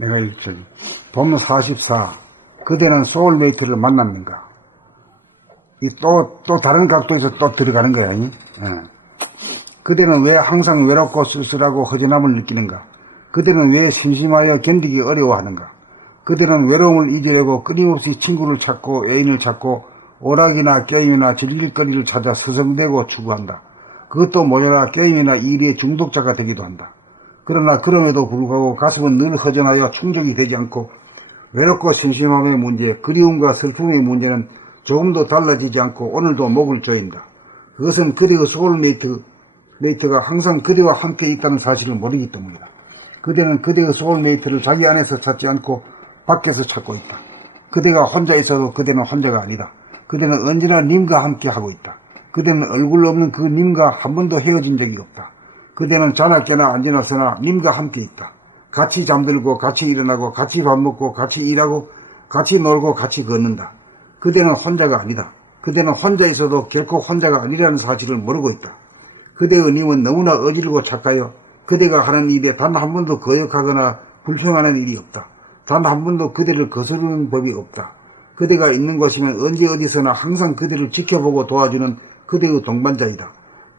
내가 본문 44. 그대는 소울메이트를 만났는가? 또 다른 각도에서 또 들어가는 거야. 그대는 왜 항상 외롭고 쓸쓸하고 허전함을 느끼는가? 그대는 왜 심심하여 견디기 어려워하는가? 그대는 외로움을 잊으려고 끊임없이 친구를 찾고 애인을 찾고 오락이나 게임이나 즐길거리를 찾아 서성대고 추구한다. 그것도 모자라 게임이나 일의 중독자가 되기도 한다. 그러나 그럼에도 불구하고 가슴은 늘 허전하여 충족이 되지 않고 외롭고 심심함의 문제, 그리움과 슬픔의 문제는 조금도 달라지지 않고 오늘도 목을 조인다. 그것은 그대의 소울메이트가 항상 그대와 함께 있다는 사실을 모르기 때문이다. 그대는 그대의 소울메이트를 자기 안에서 찾지 않고 밖에서 찾고 있다. 그대가 혼자 있어도 그대는 혼자가 아니다. 그대는 언제나 님과 함께 하고 있다. 그대는 얼굴 없는 그 님과 한 번도 헤어진 적이 없다. 그대는 자나깨나 안 지나서나 님과 함께 있다. 같이 잠들고 같이 일어나고 같이 밥 먹고 같이 일하고 같이 놀고 같이 걷는다. 그대는 혼자가 아니다. 그대는 혼자 있어도 결코 혼자가 아니라는 사실을 모르고 있다. 그대의 님은 너무나 어지르고 착하여 그대가 하는 일에 단 한 번도 거역하거나 불평하는 일이 없다. 단 한 번도 그대를 거스르는 법이 없다. 그대가 있는 곳이면 언제 어디서나 항상 그대를 지켜보고 도와주는 그대의 동반자이다.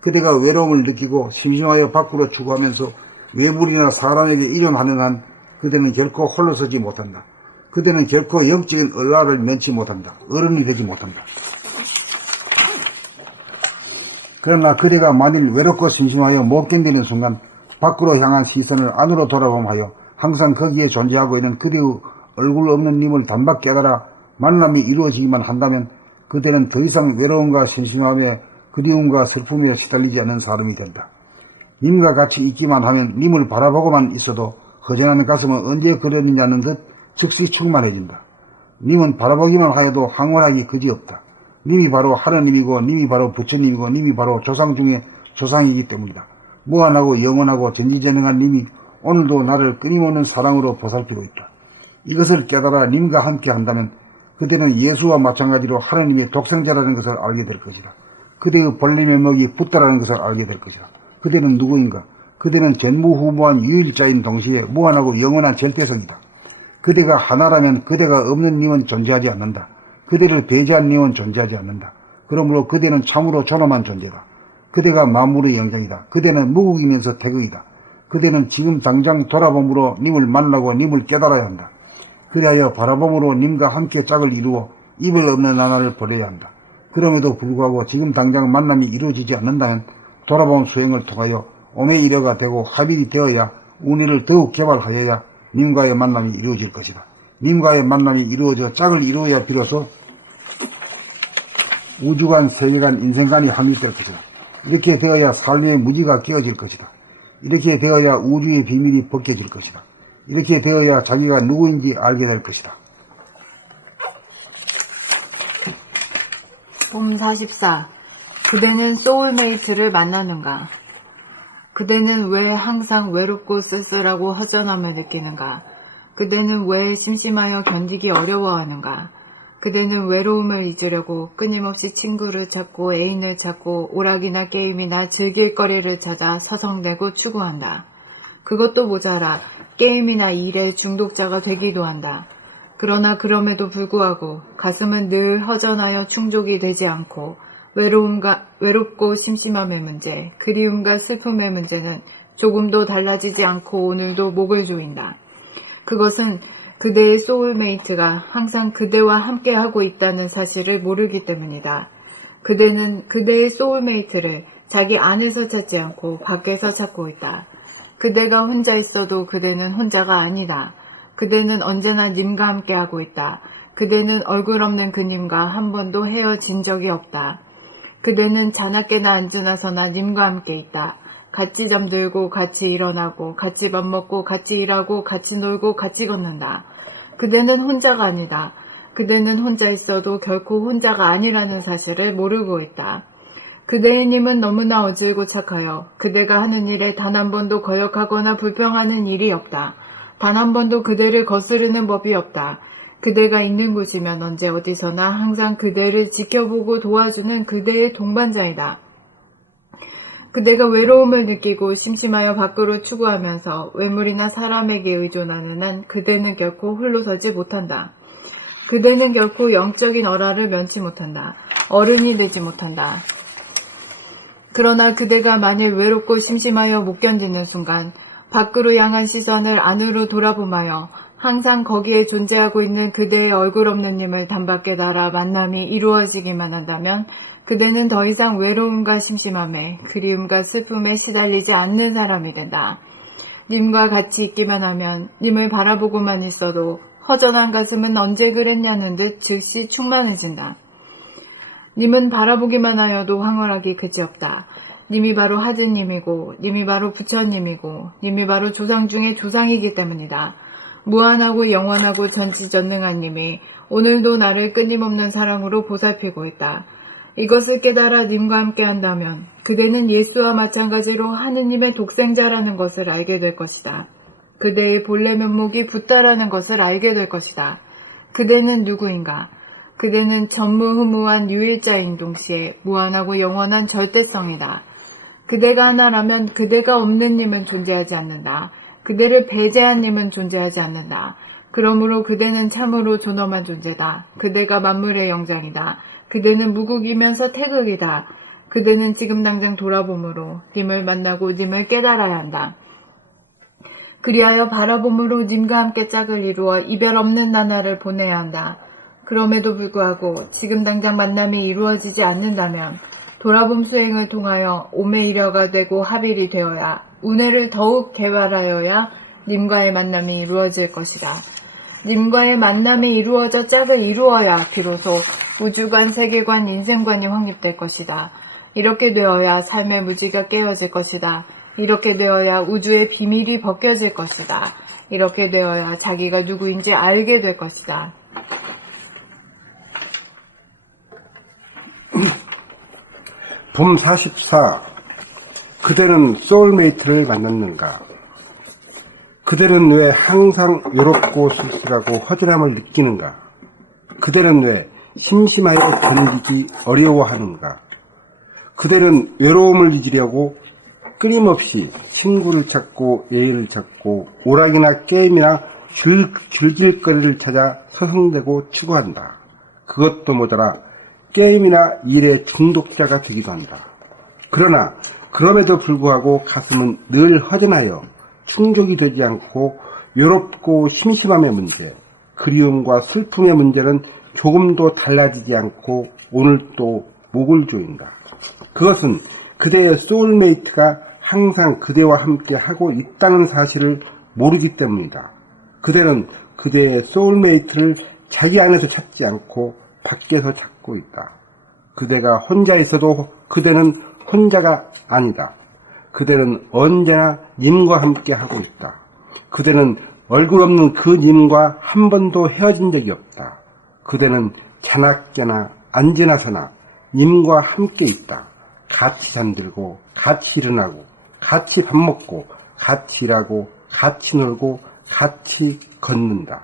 그대가 외로움을 느끼고 심심하여 밖으로 추구하면서 외물이나 사람에게 의존하는 한 그대는 결코 홀로 서지 못한다. 그대는 결코 영적인 얼라를 면치 못한다. 어른이 되지 못한다. 그러나 그대가 만일 외롭고 심심하여 못 견디는 순간 밖으로 향한 시선을 안으로 돌아봄하여 항상 거기에 존재하고 있는 그대의 얼굴 없는 님을 단박 깨달아 만남이 이루어지기만 한다면 그대는 더 이상 외로움과 심심함에 그리움과 슬픔에 시달리지 않는 사람이 된다. 님과 같이 있기만 하면 님을 바라보고만 있어도 허전한 가슴은 언제 그렸느냐는 듯 즉시 충만해진다. 님은 바라보기만 하여도 황홀하기 그지없다. 님이 바로 하느님이고 님이 바로 부처님이고 님이 바로 조상 중에 조상이기 때문이다. 무한하고 영원하고 전지전능한 님이 오늘도 나를 끊임없는 사랑으로 보살피고 있다. 이것을 깨달아 님과 함께 한다면 그대는 예수와 마찬가지로 하느님의 독생자라는 것을 알게 될 것이다. 그대의 본래 면목이 붓다라는 것을 알게 될 것이다. 그대는 누구인가? 그대는 전무후무한 유일자인 동시에 무한하고 영원한 절대성이다. 그대가 하나라면 그대가 없는 님은 존재하지 않는다. 그대를 배제한 님은 존재하지 않는다. 그러므로 그대는 참으로 존엄한 존재다. 그대가 만물의 영장이다. 그대는 무국이면서 태극이다. 그대는 지금 당장 돌아봄으로 님을 만나고 님을 깨달아야 한다. 그리하여 바라봄으로 님과 함께 짝을 이루어 입을 없는 나날을 보내야 한다. 그럼에도 불구하고 지금 당장 만남이 이루어지지 않는다면 돌아봄 수행을 통하여 오매이려가 되고 합일이 되어야 운위를 더욱 개발하여야 님과의 만남이 이루어질 것이다. 님과의 만남이 이루어져 짝을 이루어야 비로소 우주관, 세계관, 인생관이 합립될 것이다. 이렇게 되어야 삶의 무지가 깨어질 것이다. 이렇게 되어야 우주의 비밀이 벗겨질 것이다. 이렇게 되어야 자기가 누구인지 알게 될 것이다. 봄 44. 그대는 소울메이트를 만나는가? 그대는 왜 항상 외롭고 쓸쓸하고 허전함을 느끼는가? 그대는 왜 심심하여 견디기 어려워하는가? 그대는 외로움을 잊으려고 끊임없이 친구를 찾고 애인을 찾고 오락이나 게임이나 즐길 거리를 찾아 서성대고 추구한다. 그것도 모자라 게임이나 일에 중독자가 되기도 한다. 그러나 그럼에도 불구하고 가슴은 늘 허전하여 충족이 되지 않고 외롭고 심심함의 문제, 그리움과 슬픔의 문제는 조금도 달라지지 않고 오늘도 목을 조인다. 그것은 그대의 소울메이트가 항상 그대와 함께하고 있다는 사실을 모르기 때문이다. 그대는 그대의 소울메이트를 자기 안에서 찾지 않고 밖에서 찾고 있다. 그대가 혼자 있어도 그대는 혼자가 아니다. 그대는 언제나 님과 함께하고 있다. 그대는 얼굴 없는 그님과 한 번도 헤어진 적이 없다. 그대는 자나깨나 안 지나서나 님과 함께 있다. 같이 잠들고 같이 일어나고 같이 밥 먹고 같이 일하고 같이 놀고 같이 걷는다. 그대는 혼자가 아니다. 그대는 혼자 있어도 결코 혼자가 아니라는 사실을 모르고 있다. 그대의 님은 너무나 어질고 착하여 그대가 하는 일에 단 한 번도 거역하거나 불평하는 일이 없다. 단 한 번도 그대를 거스르는 법이 없다. 그대가 있는 곳이면 언제 어디서나 항상 그대를 지켜보고 도와주는 그대의 동반자이다. 그대가 외로움을 느끼고 심심하여 밖으로 추구하면서 외물이나 사람에게 의존하는 한 그대는 결코 홀로 서지 못한다. 그대는 결코 영적인 어라를 면치 못한다. 어른이 되지 못한다. 그러나 그대가 만일 외롭고 심심하여 못 견디는 순간 밖으로 향한 시선을 안으로 돌아보마여 항상 거기에 존재하고 있는 그대의 얼굴 없는 님을 단박 깨달아 만남이 이루어지기만 한다면 그대는 더 이상 외로움과 심심함에 그리움과 슬픔에 시달리지 않는 사람이 된다. 님과 같이 있기만 하면 님을 바라보고만 있어도 허전한 가슴은 언제 그랬냐는 듯 즉시 충만해진다. 님은 바라보기만 하여도 황홀하기 그지없다. 님이 바로 하드님이고 님이 바로 부처님이고 님이 바로 조상 중의 조상이기 때문이다. 무한하고 영원하고 전지전능한 님이 오늘도 나를 끊임없는 사랑으로 보살피고 있다. 이것을 깨달아 님과 함께 한다면 그대는 예수와 마찬가지로 하느님의 독생자라는 것을 알게 될 것이다. 그대의 본래 면목이 붓다라는 것을 알게 될 것이다. 그대는 누구인가? 그대는 전무후무한 유일자인 동시에 무한하고 영원한 절대성이다. 그대가 하나라면 그대가 없는 님은 존재하지 않는다. 그대를 배제한 님은 존재하지 않는다. 그러므로 그대는 참으로 존엄한 존재다. 그대가 만물의 영장이다. 그대는 무국이면서 태극이다. 그대는 지금 당장 돌아봄으로 님을 만나고 님을 깨달아야 한다. 그리하여 바라봄으로 님과 함께 짝을 이루어 이별 없는 나날을 보내야 한다. 그럼에도 불구하고 지금 당장 만남이 이루어지지 않는다면 돌아봄 수행을 통하여 오매이려가 되고 합일이 되어야 운해를 더욱 개발하여야 님과의 만남이 이루어질 것이다. 님과의 만남이 이루어져 짝을 이루어야 비로소 우주관, 세계관, 인생관이 확립될 것이다. 이렇게 되어야 삶의 무지가 깨어질 것이다. 이렇게 되어야 우주의 비밀이 벗겨질 것이다. 이렇게 되어야 자기가 누구인지 알게 될 것이다. 봄 44. 그대는 소울메이트를 만났는가? 그대는 왜 항상 외롭고 쓸쓸하고 허전함을 느끼는가? 그대는 왜 심심하여 견디기 어려워하는가? 그대는 외로움을 잊으려고 끊임없이 친구를 찾고 예의를 찾고 오락이나 게임이나 즐길거리를 찾아 서성대고 추구한다. 그것도 모자라 게임이나 일에 중독자가 되기도 한다. 그러나 그럼에도 불구하고 가슴은 늘 허전하여 충족이 되지 않고 외롭고 심심함의 문제, 그리움과 슬픔의 문제는 조금도 달라지지 않고 오늘 또 목을 조인다. 그것은 그대의 소울메이트가 항상 그대와 함께 하고 있다는 사실을 모르기 때문이다. 그대는 그대의 소울메이트를 자기 안에서 찾지 않고 밖에서 찾고 있다. 그대가 혼자 있어도 그대는 혼자가 아니다. 그대는 언제나 님과 함께 하고 있다. 그대는 얼굴 없는 그 님과 한 번도 헤어진 적이 없다. 그대는 자나깨나 앉으나서나 님과 함께 있다. 같이 잠들고 같이 일어나고 같이 밥 먹고 같이 일하고 같이 놀고 같이 걷는다.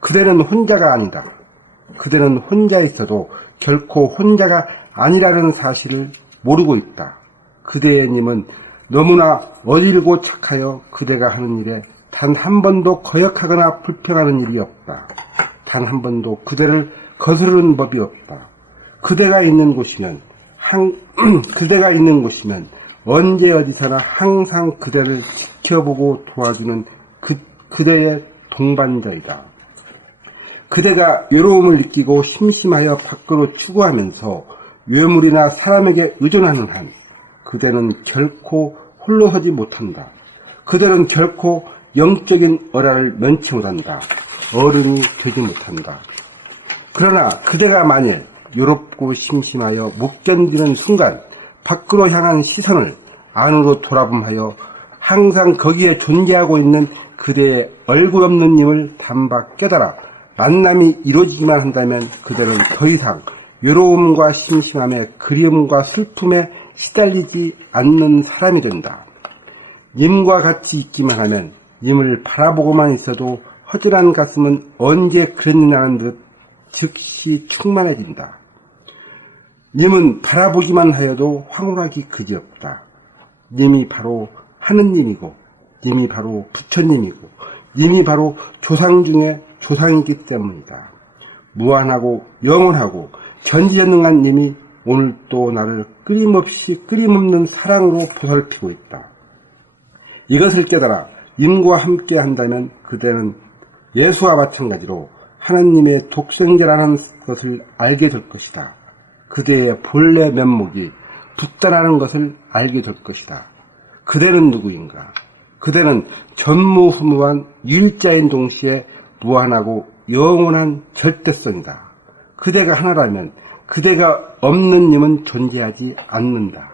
그대는 혼자가 아니다. 그대는 혼자 있어도 결코 혼자가 아니라는 사실을 모르고 있다. 그대의 님은 너무나 어질고 착하여 그대가 하는 일에 단 한 번도 거역하거나 불평하는 일이 없다. 단 한 번도 그대를 거스르는 법이 없다. 그대가 있는 곳이면 언제 어디서나 항상 그대를 지켜보고 도와주는 그대의 동반자이다. 그대가 외로움을 느끼고 심심하여 밖으로 추구하면서 외물이나 사람에게 의존하는 한 그대는 결코 홀로 서지 못한다. 그대는 결코 영적인 어라를 면치 못한다. 어른이 되지 못한다. 그러나 그대가 만일 외롭고 심심하여 못 견디는 순간 밖으로 향한 시선을 안으로 돌아봄하여 항상 거기에 존재하고 있는 그대의 얼굴 없는 님을 단박 깨달아 만남이 이루어지기만 한다면 그대는 더 이상 외로움과 심심함에 그리움과 슬픔에 시달리지 않는 사람이 된다. 님과 같이 있기만 하면 님을 바라보고만 있어도 허전한 가슴은 언제 그랬냐는 듯 즉시 충만해진다. 님은 바라보기만 하여도 황홀하기 그지없다. 님이 바로 하느님이고, 님이 바로 부처님이고, 님이 바로 조상 중에 조상이기 때문이다. 무한하고 영원하고 전지전능한 님이 오늘 또 나를 끊임없는 사랑으로 보살피고 있다. 이것을 깨달아 님과 함께 한다면 그대는 예수와 마찬가지로 하나님의 독생자라는 것을 알게 될 것이다. 그대의 본래 면목이 붓다라는 것을 알게 될 것이다. 그대는 누구인가? 그대는 전무후무한 유일자인 동시에 무한하고 영원한 절대성이다. 그대가 하나라면 그대가 없는 님은 존재하지 않는다.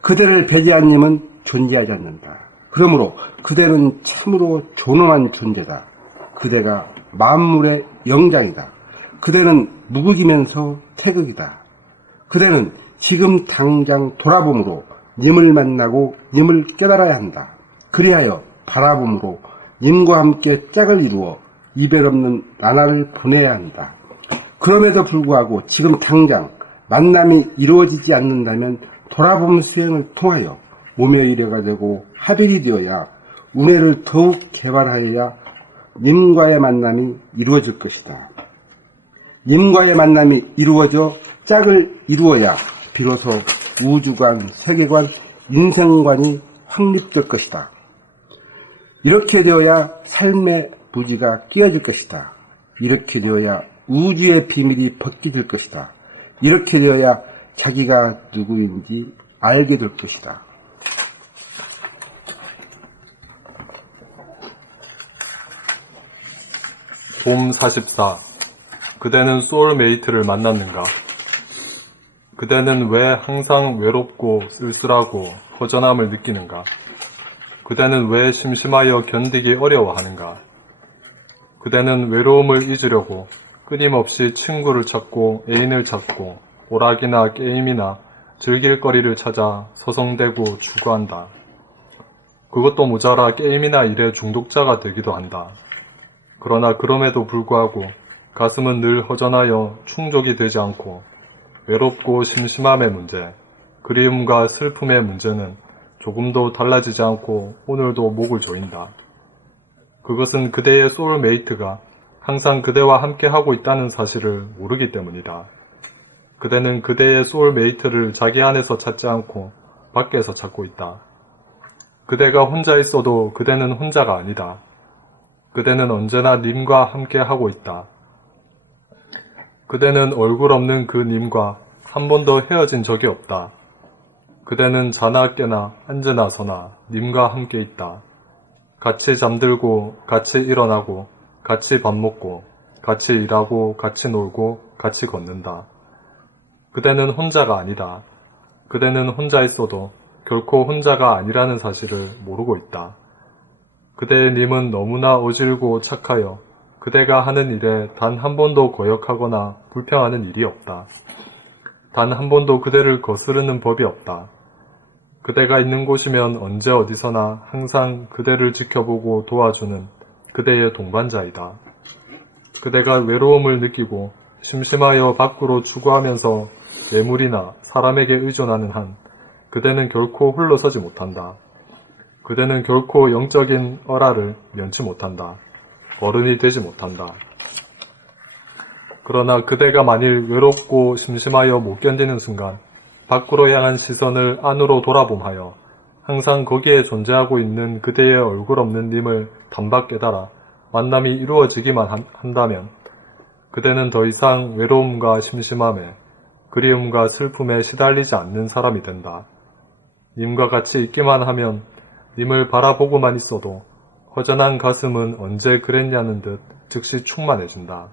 그대를 배제한 님은 존재하지 않는다. 그러므로 그대는 참으로 존엄한 존재다. 그대가 만물의 영장이다. 그대는 무극이면서 태극이다. 그대는 지금 당장 돌아봄으로 님을 만나고 님을 깨달아야 한다. 그리하여 바라봄으로 님과 함께 짝을 이루어 이별 없는 나날을 보내야 한다. 그럼에도 불구하고 지금 당장 만남이 이루어지지 않는다면 돌아봄 수행을 통하여 모묘일해가 되고 합일이 되어야 운해를 더욱 개발하여야 님과의 만남이 이루어질 것이다. 님과의 만남이 이루어져 짝을 이루어야 비로소 우주관, 세계관, 인생관이 확립될 것이다. 이렇게 되어야 삶의 부지가 끼어질 것이다. 이렇게 되어야 우주의 비밀이 벗겨질 것이다. 이렇게 되어야 자기가 누구인지 알게 될 것이다. 봄 44. 그대는 소울메이트를 만났는가? 그대는 왜 항상 외롭고 쓸쓸하고 허전함을 느끼는가? 그대는 왜 심심하여 견디기 어려워하는가? 그대는 외로움을 잊으려고 끊임없이 친구를 찾고 애인을 찾고 오락이나 게임이나 즐길 거리를 찾아 서성대고 추구한다. 그것도 모자라 게임이나 일에 중독자가 되기도 한다. 그러나 그럼에도 불구하고 가슴은 늘 허전하여 충족이 되지 않고 외롭고 심심함의 문제, 그리움과 슬픔의 문제는 조금도 달라지지 않고 오늘도 목을 조인다. 그것은 그대의 소울메이트가 항상 그대와 함께 하고 있다는 사실을 모르기 때문이다. 그대는 그대의 소울메이트를 자기 안에서 찾지 않고 밖에서 찾고 있다. 그대가 혼자 있어도 그대는 혼자가 아니다. 그대는 언제나 님과 함께 하고 있다. 그대는 얼굴 없는 그 님과 한 번도 헤어진 적이 없다. 그대는 자나 깨나 앉으나 서나 님과 함께 있다. 같이 잠들고 같이 일어나고 같이 밥 먹고 같이 일하고 같이 놀고 같이 걷는다. 그대는 혼자가 아니다. 그대는 혼자 있어도 결코 혼자가 아니라는 사실을 모르고 있다. 그대의 님은 너무나 어질고 착하여 그대가 하는 일에 단 한 번도 거역하거나 불평하는 일이 없다. 단 한 번도 그대를 거스르는 법이 없다. 그대가 있는 곳이면 언제 어디서나 항상 그대를 지켜보고 도와주는 그대의 동반자이다. 그대가 외로움을 느끼고 심심하여 밖으로 추구하면서 매물이나 사람에게 의존하는 한 그대는 결코 홀로 서지 못한다. 그대는 결코 영적인 어라를 면치 못한다. 어른이 되지 못한다. 그러나 그대가 만일 외롭고 심심하여 못 견디는 순간 밖으로 향한 시선을 안으로 돌아봄하여 항상 거기에 존재하고 있는 그대의 얼굴 없는 님을 단박 깨달아 만남이 이루어지기만 한다면 그대는 더 이상 외로움과 심심함에 그리움과 슬픔에 시달리지 않는 사람이 된다. 님과 같이 있기만 하면 님을 바라보고만 있어도 허전한 가슴은 언제 그랬냐는 듯 즉시 충만해진다.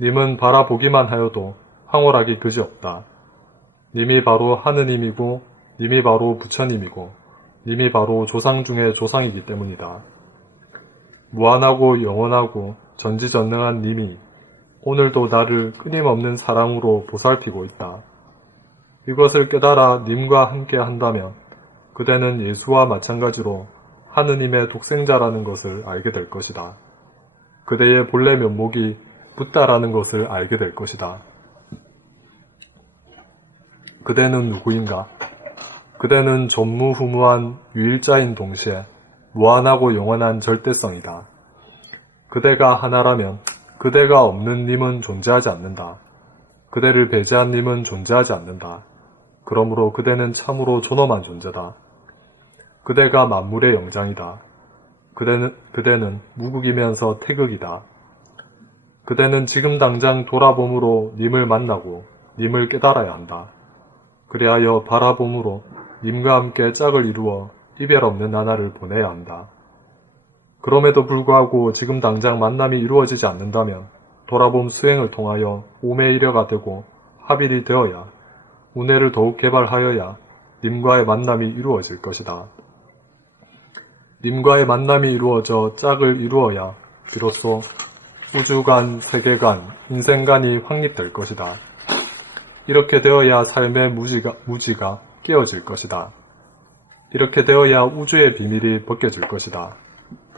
님은 바라보기만 하여도 황홀하기 그지없다. 님이 바로 하느님이고 님이 바로 부처님이고 님이 바로 조상 중의 조상이기 때문이다. 무한하고 영원하고 전지전능한 님이 오늘도 나를 끊임없는 사랑으로 보살피고 있다. 이것을 깨달아 님과 함께 한다면 그대는 예수와 마찬가지로 하느님의 독생자라는 것을 알게 될 것이다. 그대의 본래 면목이 붓다라는 것을 알게 될 것이다. 그대는 누구인가? 그대는 전무후무한 유일자인 동시에 무한하고 영원한 절대성이다. 그대가 하나라면 그대가 없는 님은 존재하지 않는다. 그대를 배제한 님은 존재하지 않는다. 그러므로 그대는 참으로 존엄한 존재다. 그대가 만물의 영장이다. 그대는 무국이면서 태극이다. 그대는 지금 당장 돌아봄으로 님을 만나고 님을 깨달아야 한다. 그리하여 바라봄으로 님과 함께 짝을 이루어 이별 없는 나날을 보내야 한다. 그럼에도 불구하고 지금 당장 만남이 이루어지지 않는다면 돌아봄 수행을 통하여 오매이려가 되고 합일이 되어야 운해를 더욱 개발하여야 님과의 만남이 이루어질 것이다. 님과의 만남이 이루어져 짝을 이루어야 비로소 우주관, 세계관, 인생관이 확립될 것이다. 이렇게 되어야 삶의 무지가 깨어질 것이다. 이렇게 되어야 우주의 비밀이 벗겨질 것이다.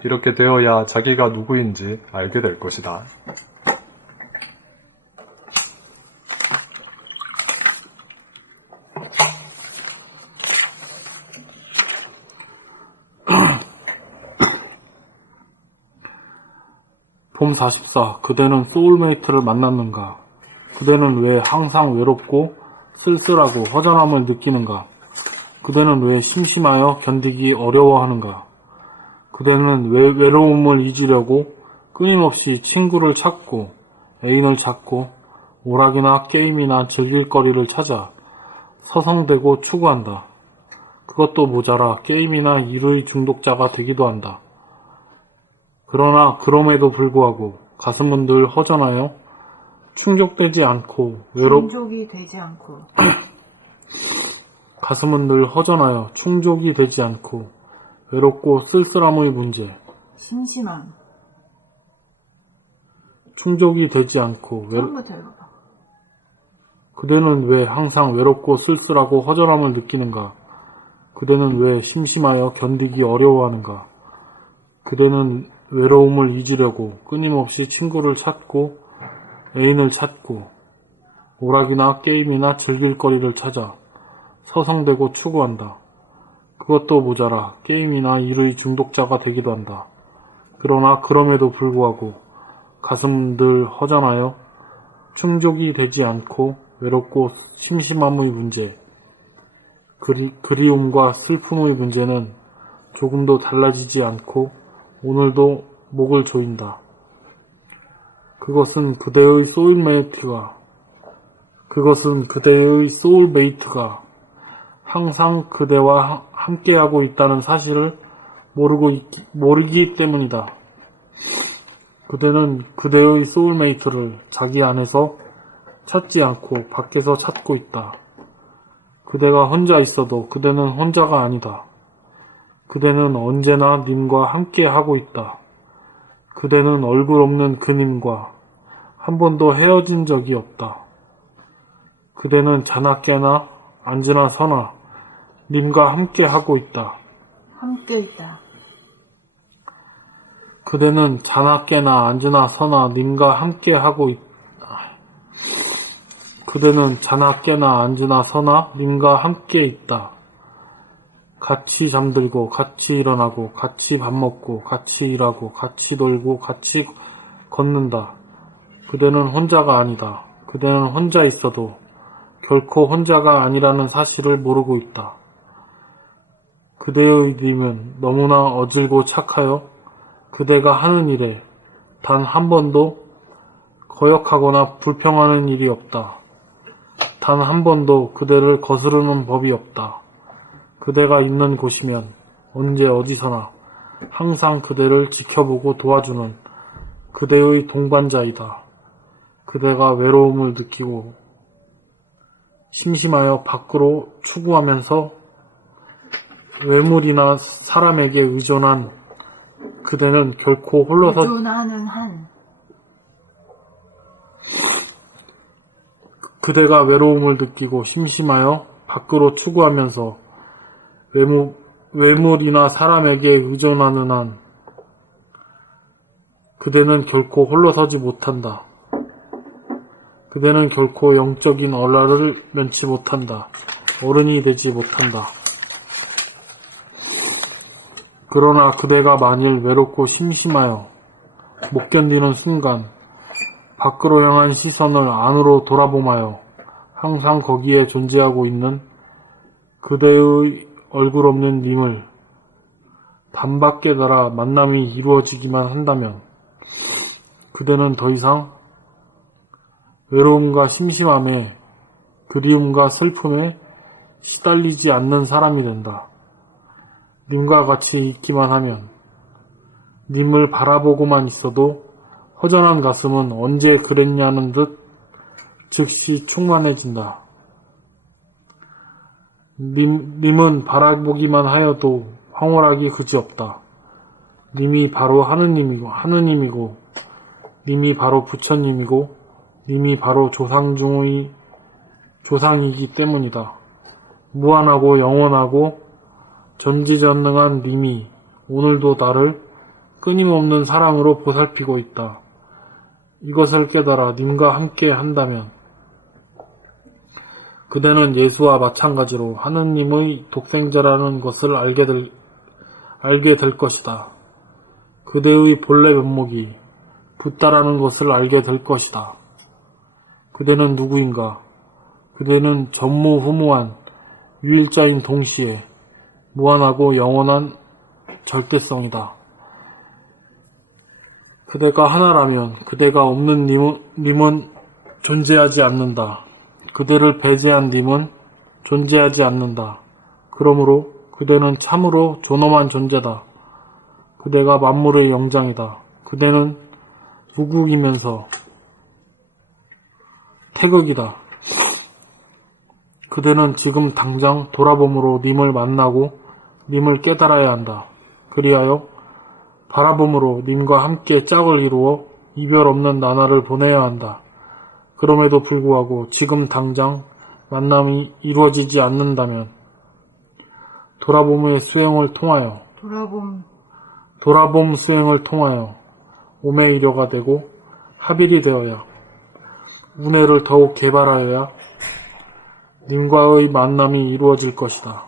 이렇게 되어야 자기가 누구인지 알게 될 것이다. 봄 44. 그대는 소울메이트를 만났는가? 그대는 왜 항상 외롭고 쓸쓸하고 허전함을 느끼는가? 그대는 왜 심심하여 견디기 어려워하는가? 그대는 왜 외로움을 잊으려고 끊임없이 친구를 찾고 애인을 찾고 오락이나 게임이나 즐길 거리를 찾아 서성대고 추구한다. 그것도 모자라 게임이나 일의 중독자가 되기도 한다. 그러나 그럼에도 불구하고 가슴은 늘 허전하여 충족되지 않고 충족이 되지 않고 가슴은 늘 허전하여 충족이 되지 않고 외롭고 쓸쓸함의 문제. 심심함. 충족이 되지 않고 처음부터 읽어봐. 그대는 왜 항상 외롭고 쓸쓸하고 허전함을 느끼는가? 그대는 왜 심심하여 견디기 어려워하는가? 그대는 외로움을 잊으려고 끊임없이 친구를 찾고 애인을 찾고 오락이나 게임이나 즐길 거리를 찾아 서성대고 추구한다. 그것도 모자라 게임이나 일의 중독자가 되기도 한다. 그러나 그럼에도 불구하고 가슴은 늘 허전하여 충족이 되지 않고 외롭고 심심함의 문제. 그리움과 슬픔의 문제는 조금도 달라지지 않고 오늘도 목을 조인다. 그것은 그대의 소울메이트가 항상 그대와 함께하고 있다는 사실을 모르기 때문이다. 그대는 그대의 소울메이트를 자기 안에서 찾지 않고 밖에서 찾고 있다. 그대가 혼자 있어도 그대는 혼자가 아니다. 그대는 언제나 님과 함께 하고 있다. 그대는 얼굴 없는 그님과 한 번도 헤어진 적이 없다. 그대는 자나 깨나 앉으나 서나 님과 함께 하고 있다. 함께 있다. 그대는 자나 깨나 앉으나 서나 님과 함께 하고 있다. 그대는 자나 깨나 앉으나 서나 님과 함께 있다. 같이 잠들고 같이 일어나고 같이 밥 먹고 같이 일하고 같이 놀고 같이 걷는다. 그대는 혼자가 아니다. 그대는 혼자 있어도 결코 혼자가 아니라는 사실을 모르고 있다. 그대의 님은 너무나 어질고 착하여 그대가 하는 일에 단 한 번도 거역하거나 불평하는 일이 없다. 단 한 번도 그대를 거스르는 법이 없다. 그대가 있는 곳이면 언제 어디서나 항상 그대를 지켜보고 도와주는 그대의 동반자이다. 그대가 외로움을 느끼고 심심하여 밖으로 추구하면서 외물이나 사람에게 의존한 그대는 결코 홀로서 의존하는 한 그대가 외로움을 느끼고 심심하여 밖으로 추구하면서 외물이나 사람에게 의존하는 한 그대는 결코 홀로서지 못한다. 그대는 결코 영적인 언라를 면치 못한다. 어른이 되지 못한다. 그러나 그대가 만일 외롭고 심심하여 못 견디는 순간 밖으로 향한 시선을 안으로 돌아보마요. 항상 거기에 존재하고 있는 그대의 얼굴 없는 님을 반박 깨달아 만남이 이루어지기만 한다면 그대는 더 이상 외로움과 심심함에 그리움과 슬픔에 시달리지 않는 사람이 된다. 님과 같이 있기만 하면 님을 바라보고만 있어도 허전한 가슴은 언제 그랬냐는 듯 즉시 충만해진다. 님은 바라보기만 하여도 황홀하기 그지없다. 님이 바로 하느님이고 님이 바로 부처님이고 님이 바로 조상이기 때문이다. 무한하고 영원하고 전지전능한 님이 오늘도 나를 끊임없는 사랑으로 보살피고 있다. 이것을 깨달아 님과 함께 한다면 그대는 예수와 마찬가지로 하느님의 독생자라는 것을 알게 될 것이다. 그대의 본래 면목이 붓다라는 것을 알게 될 것이다. 그대는 누구인가? 그대는 전무후무한 유일자인 동시에 무한하고 영원한 절대성이다. 그대가 하나라면 그대가 없는 님은 존재하지 않는다. 그대를 배제한 님은 존재하지 않는다. 그러므로 그대는 참으로 존엄한 존재다. 그대가 만물의 영장이다. 그대는 무국이면서 태극이다. 그대는 지금 당장 돌아봄으로 님을 만나고 님을 깨달아야 한다. 그리하여 바라봄으로 님과 함께 짝을 이루어 이별 없는 나날을 보내야 한다. 그럼에도 불구하고 지금 당장 만남이 이루어지지 않는다면 돌아봄 수행을 통하여 오매이려가 되고 합일이 되어야 운해를 더욱 개발하여야 님과의 만남이 이루어질 것이다.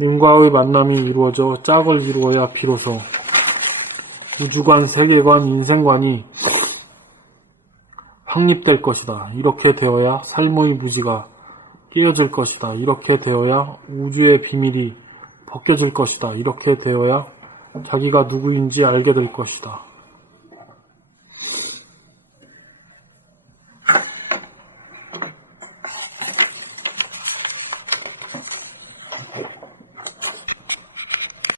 님과의 만남이 이루어져 짝을 이루어야 비로소 우주관, 세계관, 인생관이 확립될 것이다. 이렇게 되어야 삶의 무지가 깨어질 것이다. 이렇게 되어야 우주의 비밀이 벗겨질 것이다. 이렇게 되어야 자기가 누구인지 알게 될 것이다.